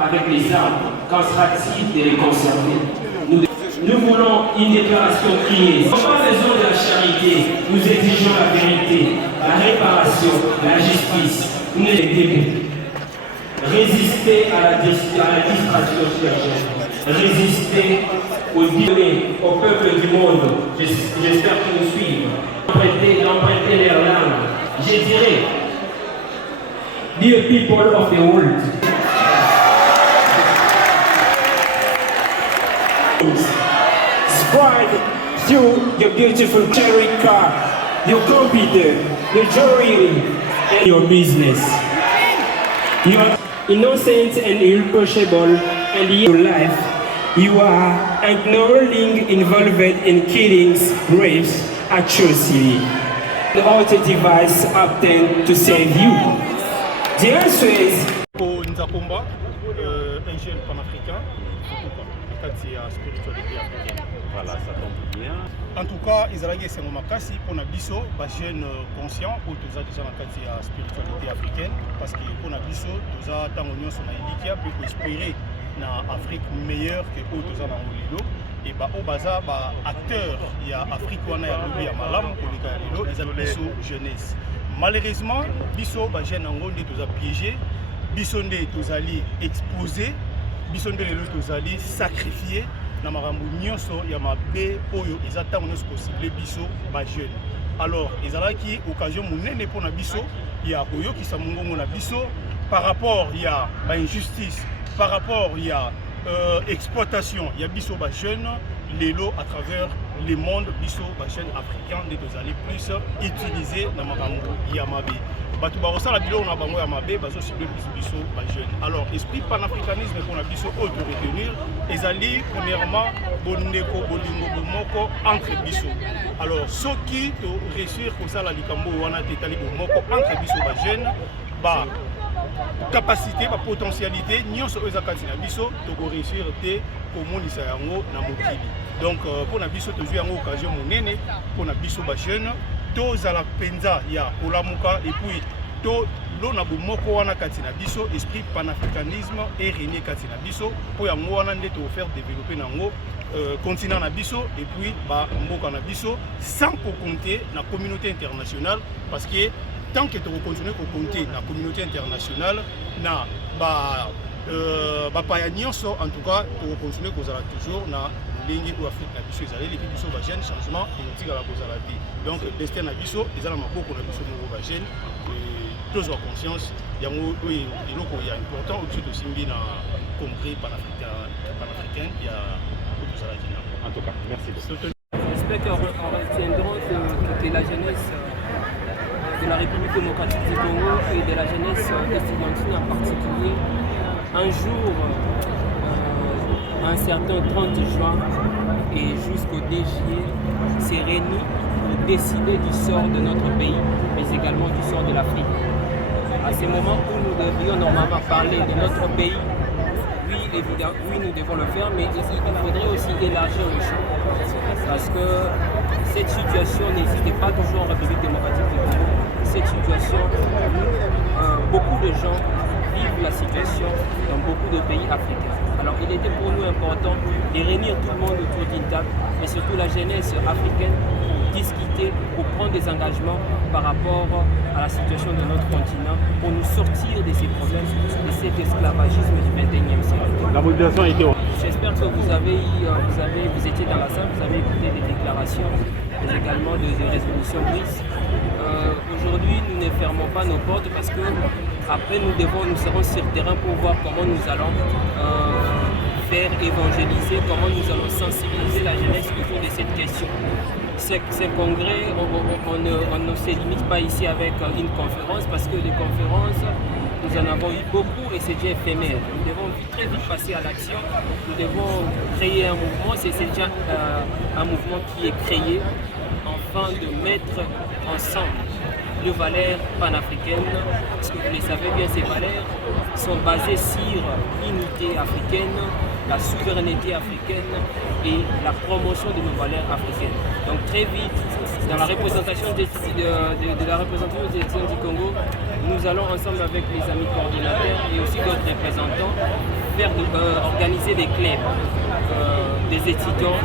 avec les armes, qu'en sera-t-il de les conserver? Nous voulons une déclaration qui est sans besoin de la charité, nous exigeons la vérité, la réparation, la justice, nous les débuts. Résister à la distraction chercheuse, résister aux dîners, au peuple du monde, j'espère qu'ils nous suivent, d'emprunter leur langue. Je dirais, dear people of the world, spread through your beautiful cherry car, your computer, your jewelry, and your business. You are innocent and irreproachable, and in your life, you are ignorantly involved in killings, rapes, atrocity. All the device obtained to save you. The answer is Nzakomba, un jeune panafricain, c'est la spiritualité africaine. Voilà, ça tombe bien. En tout cas, ils ont fait un makasi pour les biso, les jeunes conscients, pour tous déjà dans la spiritualité africaine, parce que pour les biso, tous les temps où nous sommes en pour espérer une Afrique meilleure que pour tous les temps et bah au bazar acteurs il y a Afrique wana ya lobi ya malam pour les cas ils ont biso jeunesse. Malheureusement, biso ba jeune ngonde tous a piégé, biso ndé tous ali exposé, biso ndé le tous ali sacrifié. Na marambo nyonso ya mabe oyo ezata onesko ciblé biso ba jeune. Alors ezalaki occasion monene pour na biso ya koyokisa mongongo na biso par rapport ya ba injustice, par rapport ya exploitation ya biso ba jeune lelo à travers le monde biso ba jeune africain de tozali plus utilisé na marambo ya mabe. Batu barosala biloko na bango ya mabe bazo ciblé biso ba jeune. Alors esprit panafricanisme pour na biso auto retenir ezali premièrement bondeko bolingo bomoko entre biso. Alors soki to réussir kosala likambo wana tetali bomoko entre biso ba jeune ba capacité ba potentialité nyonso ezakati na biso to réussir te komonisa yango na mokili. Donc pour na biso tozwi yango occasion monene pour na biso ba jeune tozala penza ya olamuka et puis to lona bomoko wana kati na biso esprit panafricanisme et régner kati na biso pour yango wana nde to faire développer nango continent na biso et puis ba mboka na biso sans compter na communauté internationale parce que tant que tu continues à compter dans la communauté internationale na ba paya nyonso en tout cas tu continuer kozala toujours na lingi ou Afrique na biso ezali les biso ba jeune changement politique à la kozala ti donc destin na biso ezala maboko na biso mo ba jeune tous en conscience yango oui eloko ya important au-dessus de simbi na congrès panafricain ya kozala dina. En tout cas, merci beaucoup. J'espère qu'on retiendra que la jeunesse de la République démocratique du Congo et de la jeunesse estudiantine en particulier, un jour, un certain 30 juin et jusqu'au 2 juillet, s'est réuni pour décider du sort de notre pays, mais également du sort de l'Afrique. À ce moment où nous devions normalement parler de notre pays, oui, évidemment, oui, nous devons le faire, mais il faudrait aussi élargir le champ. Parce que cette situation n'existait pas toujours en République démocratique du Congo. Cette situation, beaucoup de gens vivent la situation dans beaucoup de pays africains. Alors il était pour nous important de réunir tout le monde autour d'une table, et surtout la jeunesse africaine, pour discuter, pour prendre des engagements par rapport à la situation de notre continent, pour nous sortir de ces problèmes, de cet esclavagisme du XXIe siècle. La mobilisation a été... J'espère que vous étiez dans la salle, vous avez écouté des déclarations, mais également des résolutions prises. Aujourd'hui, nous ne fermons pas nos portes parce que après nous serons sur le terrain pour voir comment nous allons faire évangéliser, comment nous allons sensibiliser la jeunesse autour de cette question. Ces congrès, on ne se limite pas ici avec une conférence parce que les conférences, nous en avons eu beaucoup et c'est déjà éphémère. Nous devons très vite passer à l'action. Nous devons créer un mouvement. C'est déjà un mouvement qui est créé afin de mettre ensemble les valeurs panafricaines. Parce que vous le savez bien, ces valeurs sont basées sur l'unité africaine, la souveraineté africaine et la promotion de nos valeurs africaines. Donc très vite, dans la représentation de la représentation des étudiants du Congo, nous allons ensemble avec les amis coordinateurs et aussi d'autres représentants organiser des clubs des étudiants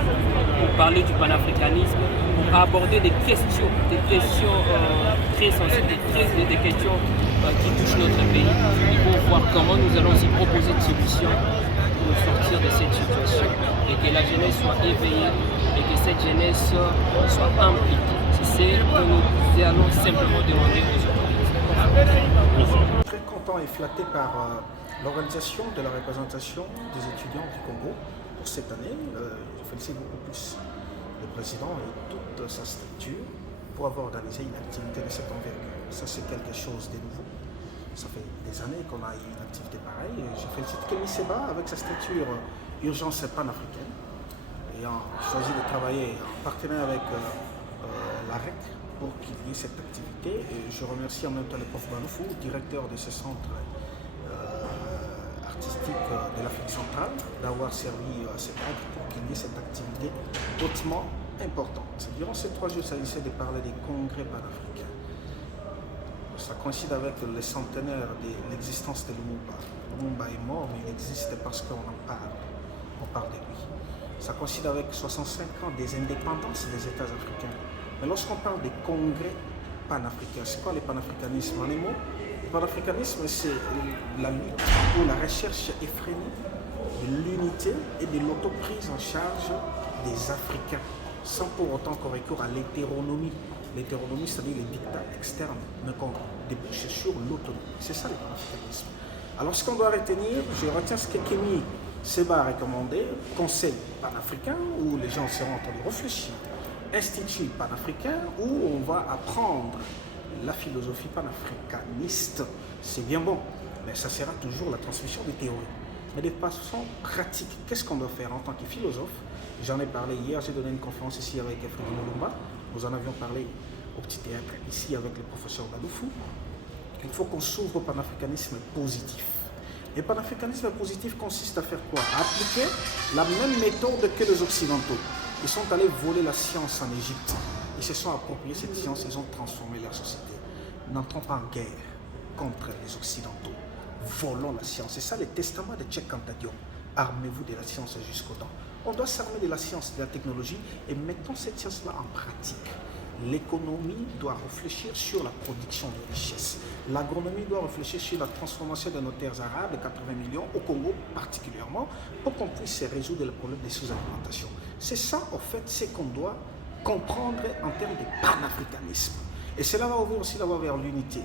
pour parler du panafricanisme, pour aborder des questions très sensibles, des questions qui touchent notre pays, et pour voir comment nous allons aussi proposer des solutions pour nous sortir de cette situation et que la jeunesse soit éveillée et que cette jeunesse soit impliquée. C'est ce que nous allons simplement demander aux autorités. Très content et flatté par l'organisation de la représentation des étudiants du Congo pour cette année. Je félicite beaucoup plus le président et toute sa structure pour avoir organisé une activité de cette envergure. Ça, c'est quelque chose de nouveau. Ça fait des années qu'on a eu une activité pareille. Je félicite Kémy Séba avec sa structure Urgence panafricaine et a choisi de travailler en partenariat avec la REC pour qu'il y ait cette activité. Et je remercie en même temps le prof Baloufou, directeur de ce centre artistique de l'Afrique centrale, d'avoir servi cette aide pour qu'il y ait cette activité hautement importante. Durant ces 3 jours, il s'agissait de parler des congrès panafricains. Ça coïncide avec le centenaire de l'existence de Lumumba. Lumumba est mort, mais il existe parce qu'on en parle. On parle de lui. Ça coïncide avec 65 ans des indépendances des États africains. Mais lorsqu'on parle des congrès panafricains, c'est quoi le panafricanisme? En un mot, le panafricanisme, c'est la lutte ou la recherche effrénée de l'unité et de l'autoprise en charge des Africains, sans pour autant qu'on recourt à l'hétéronomie. L'hétéronomie, c'est-à-dire les dictats externes, mais qu'on débouche sur l'autonomie. C'est ça le panafricanisme. Alors ce qu'on doit retenir, je retiens ce que Kémy Séba a recommandé, Conseil panafricain, où les gens seront en train de réfléchir, Institut panafricain, où on va apprendre la philosophie panafricaniste. C'est bien bon, mais ça sera toujours la transmission des théories. Mais de façon pratique, qu'est-ce qu'on doit faire en tant que philosophe? J'en ai parlé hier, j'ai donné une conférence ici avec Frédéric Mulumba. Nous en avions parlé au petit théâtre ici avec le professeur Baloufou. Il faut qu'on s'ouvre au panafricanisme positif. Et le panafricanisme positif consiste à faire quoi? À appliquer la même méthode que les Occidentaux. Ils sont allés voler la science en Égypte. Ils se sont appropriés cette science, ils ont transformé leur société. N'entrons pas en guerre contre les Occidentaux. Volons la science. C'est ça le testament de Cheikh Anta Diop. Armez-vous de la science jusqu'aux dents. On doit s'armer de la science, de la technologie et mettons cette science-là en pratique. L'économie doit réfléchir sur la production de richesses. L'agronomie doit réfléchir sur la transformation de nos terres arables, de 80 millions, au Congo particulièrement, pour qu'on puisse résoudre le problème des sous-alimentation. C'est ça, en fait, ce qu'on doit comprendre en termes de panafricanisme. Et cela va ouvrir aussi la voie vers l'unité.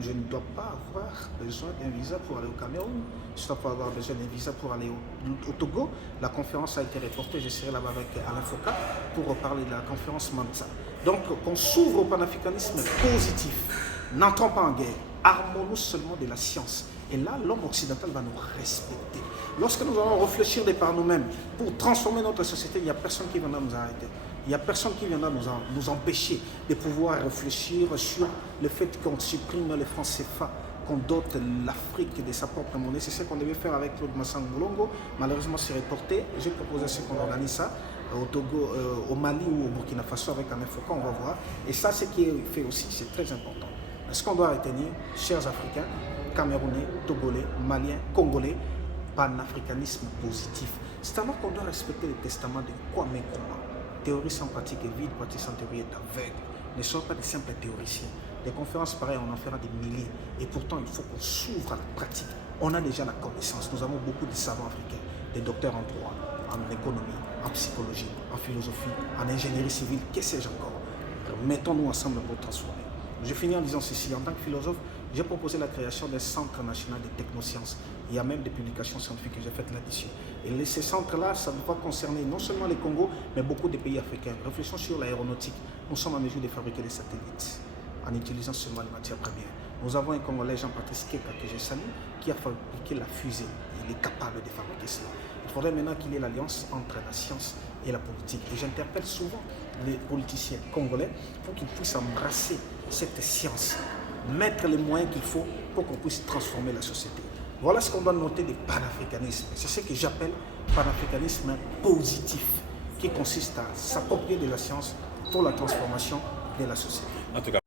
Je ne dois pas avoir besoin d'un visa pour aller au Cameroun. Je ne dois pas avoir besoin d'un visa pour aller au Togo. La conférence a été reportée. Je serai là-bas avec Alain Foucault pour reparler de la conférence Mansa. Donc, qu'on s'ouvre au panafricanisme positif. N'entrons pas en guerre. Armons-nous seulement de la science. Et là, l'homme occidental va nous respecter. Lorsque nous allons réfléchir de par nous-mêmes pour transformer notre société, il n'y a personne qui viendra nous arrêter. Il n'y a personne qui viendra nous empêcher de pouvoir réfléchir sur le fait qu'on supprime les francs CFA, qu'on dote l'Afrique de sa propre monnaie. C'est ce qu'on devait faire avec Claude Massang Moulongo. Malheureusement, c'est reporté. J'ai proposé à ce qu'on organise ça au Togo, au Mali ou au Burkina Faso avec un Foucault, on va voir. Et ça, c'est ce qui est fait aussi, c'est très important. Ce qu'on doit retenir, chers Africains, Camerounais, Togolais, Maliens, Congolais, panafricanisme positif. C'est alors qu'on doit respecter le testament de Kwame Nkrumah. Théorie sans pratique est vide, pratique sans théorie est aveugle. Ne soyons pas des simples théoriciens. Des conférences pareilles, on en fera des milliers. Et pourtant, il faut qu'on s'ouvre à la pratique. On a déjà la connaissance. Nous avons beaucoup de savants africains, des docteurs en droit, en économie, en psychologie, en philosophie, en ingénierie civile, que sais-je encore. Mettons-nous ensemble pour transformer. Je finis en disant ceci. En tant que philosophe, j'ai proposé la création d'un centre national de technosciences. Il y a même des publications scientifiques que j'ai faites là-dessus. Et ces centres-là, ça doit concerner non seulement les Congo, mais beaucoup de pays africains. Réfléchissons sur l'aéronautique. Nous sommes en mesure de fabriquer des satellites en utilisant seulement les matières premières. Nous avons un Congolais, Jean-Patrice Keka, que j'ai salué, qui a fabriqué la fusée. Il est capable de fabriquer cela. Il faudrait maintenant qu'il y ait l'alliance entre la science et la politique. Et j'interpelle souvent les politiciens congolais pour qu'ils puissent embrasser cette science, mettre les moyens qu'il faut pour qu'on puisse transformer la société. Voilà ce qu'on doit noter du panafricanisme. C'est ce que j'appelle panafricanisme positif, qui consiste à s'approprier de la science pour la transformation de la société. En tout cas.